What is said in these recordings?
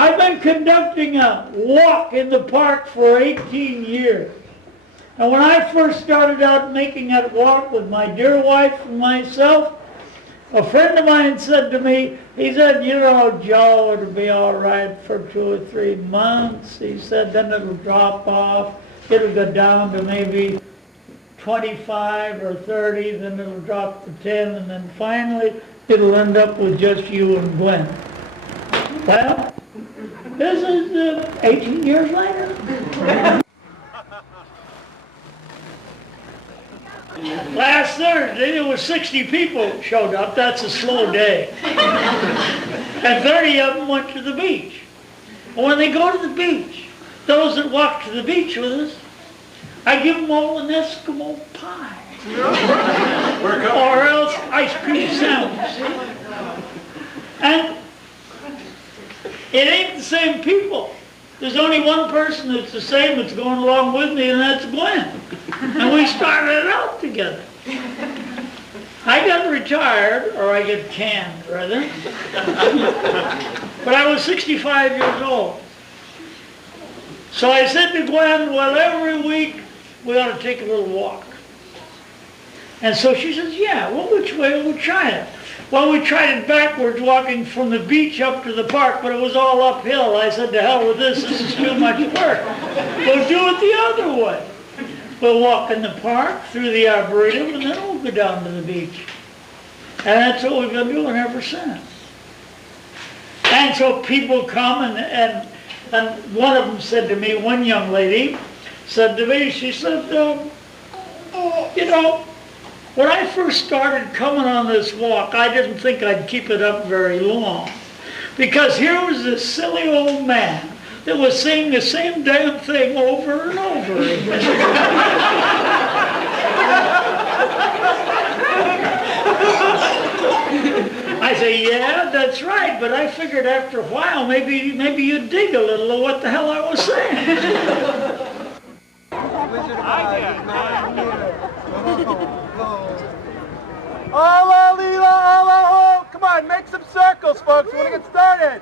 I've been conducting a walk in the park for 18 years. And when I first started out making that walk with my dear wife and myself, a friend of mine said to me, he said, you know, Joe, it'll be all right for 2 or 3 months. He said, then it'll drop off. It'll go down to maybe 25 or 30, then it'll drop to 10, and then finally it'll end up with just you and Gwen. Well, this is 18 years later. Last Thursday, there were 60 people showed up. That's a slow day. And 30 of them went to the beach. And when they go to the beach, those that walk to the beach with us, I give them all an Eskimo pie. Or else ice cream sandwich. And it ain't the same people. There's only one person that's the same that's going along with me, and that's Gwen. And we started out together. I got retired, or I get canned, rather. But I was 65 years old. So I said to Gwen, well, every week we ought to take a little walk. And so she says, yeah, well, which way will we try it? Well, we tried it backwards, walking from the beach up to the park, but it was all uphill. I said, to hell with this is too much work. We'll do it the other way. We'll walk in the park, through the Arboretum, and then we'll go down to the beach. And that's what we've been doing ever since. And so people come, and one of them said to me, one young lady said to me, she said, you know, when I first started coming on this walk, I didn't think I'd keep it up very long. Because here was this silly old man that was saying the same damn thing over and over again. I say, yeah, that's right, but I figured after a while maybe you'd dig a little of what the hell I was saying. Allah, Lila, Allah, come on, make some circles, folks. We want to get started.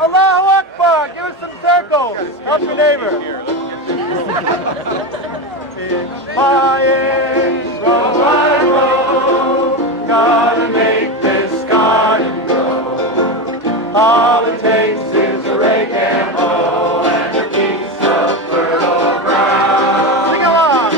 Allahu Akbar, give us some circles. Help your neighbor. Inch by row, gotta make this garden grow. All it takes is a rake and hoe and a piece of fertile ground. Sing along.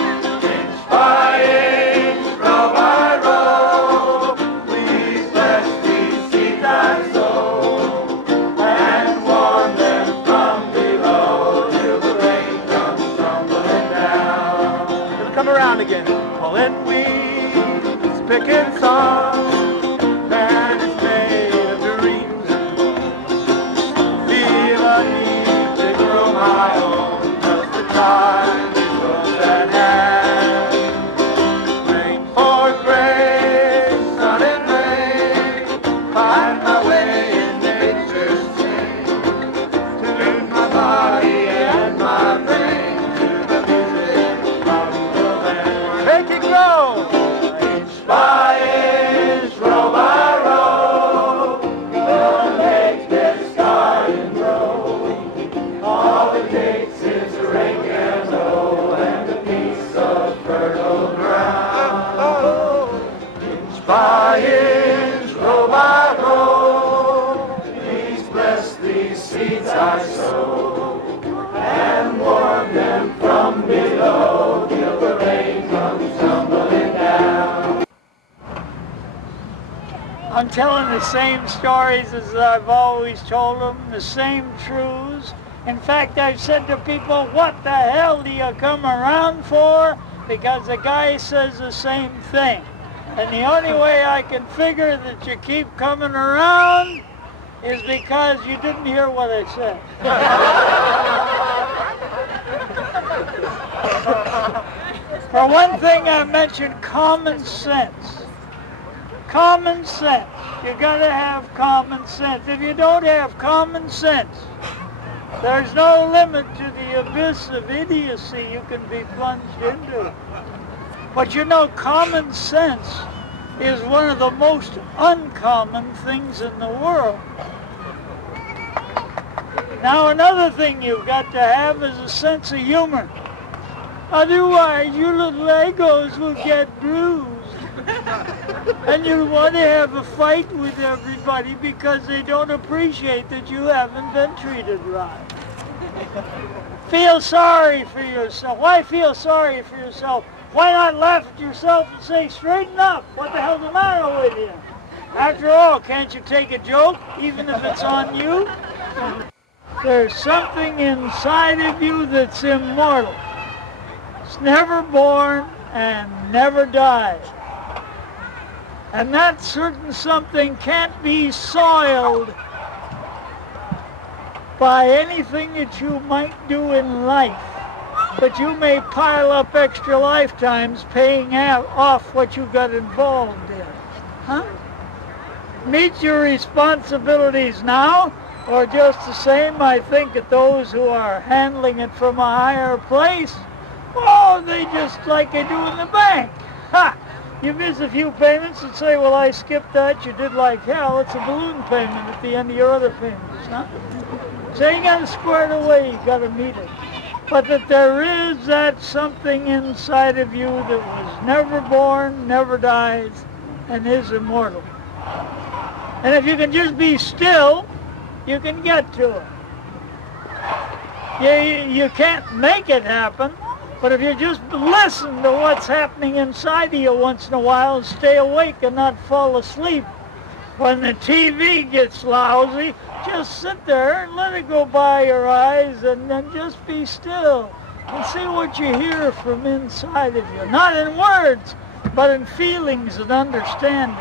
Inch by inch, row by row, please bless these seeds I sow and warm them from below till the rain comes tumbling down. It'll come around again. Pulling weeds, picking songs. I'm telling the same stories as I've always told them, the same truths. In fact, I've said to people, what the hell do you come around for? Because the guy says the same thing. And the only way I can figure that you keep coming around is because you didn't hear what I said. For one thing, I mentioned common sense. Common sense. You gotta have common sense. If you don't have common sense, there's no limit to the abyss of idiocy you can be plunged into. But you know, common sense is one of the most uncommon things in the world. Now another thing you've got to have is a sense of humor. Otherwise your little egos will get bruised. And you'll want to have a fight with everybody because they don't appreciate that you haven't been treated right. Feel sorry for yourself. Why feel sorry for yourself? Why not laugh at yourself and say, straighten up, what the hell's the matter with you? After all, can't you take a joke, even if it's on you? There's something inside of you that's immortal. It's never born and never dies. And that certain something can't be soiled by anything that you might do in life. But you may pile up extra lifetimes paying off what you got involved in. Huh? Meet your responsibilities now, or just the same, I think that those who are handling it from a higher place, oh, they just like they do in the bank. Ha! You miss a few payments and say, well, I skipped that, you did like hell. It's a balloon payment at the end of your other payments, huh? So you got to square it away, you got to meet it. But that there is that something inside of you that was never born, never dies, and is immortal. And if you can just be still, you can get to it. You can't make it happen, but if you just listen to what's happening inside of you once in a while and stay awake and not fall asleep, when the TV gets lousy, just sit there and let it go by your eyes and then just be still and see what you hear from inside of you. Not in words, but in feelings and understanding.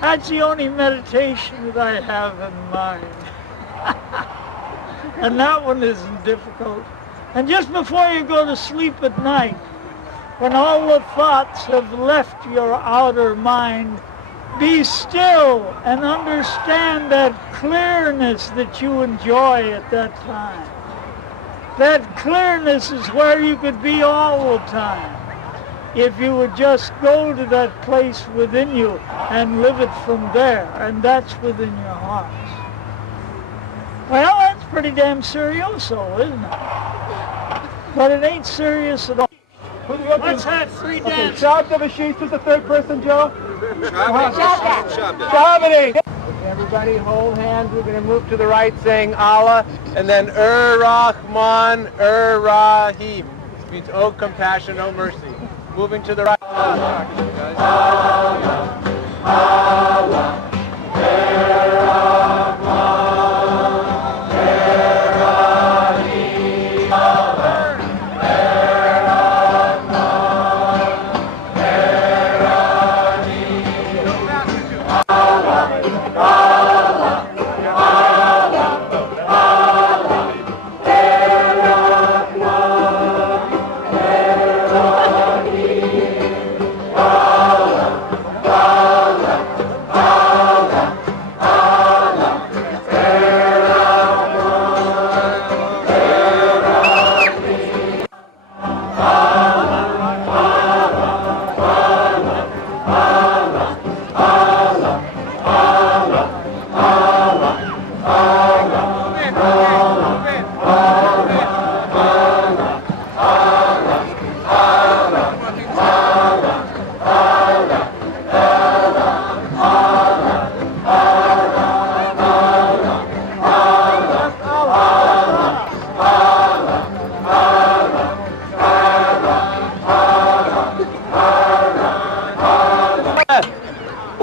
That's the only meditation that I have in mind. And that one isn't difficult. And just before you go to sleep at night, when all the thoughts have left your outer mind, be still and understand that clearness that you enjoy at that time. That clearness is where you could be all the time if you would just go to that place within you and live it from there, and that's within your hearts. Well, that's pretty damn serioso, isn't it? But it ain't serious at all. Let's have three dances. Shabda Vashish is the third person, Joe. Shabda. Shabda. Everybody hold hands. We're going to move to the right saying Allah, and then Rahman, Rahim. It means oh compassion, oh mercy. Moving to the right.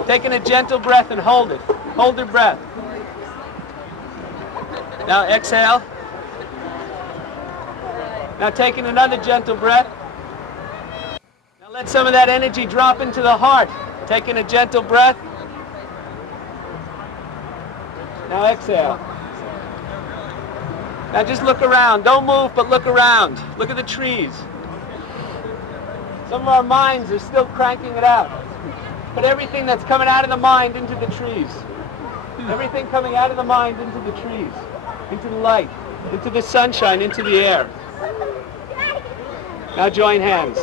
Taking a gentle breath and hold it. Hold your breath. Now exhale. Now taking another gentle breath. Now let some of that energy drop into the heart. Taking a gentle breath. Now exhale. Now just look around. Don't move, but look around. Look at the trees. Some of our minds are still cranking it out. Put everything that's coming out of the mind into the trees. Everything coming out of the mind into the trees, into the light, into the sunshine, into the air. Now join hands.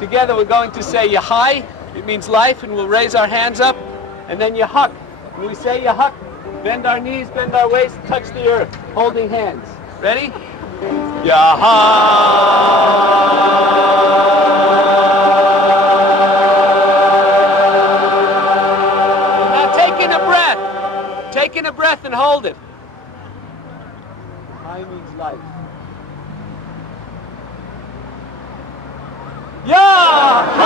Together we're going to say Yahai, it means life, and we'll raise our hands up, and then Yahak. When we say Yahak, Bend our knees, bend our waist, touch the earth, holding hands. Ready? Now taking a breath. Taking a breath and hold it. High means life. Yeah!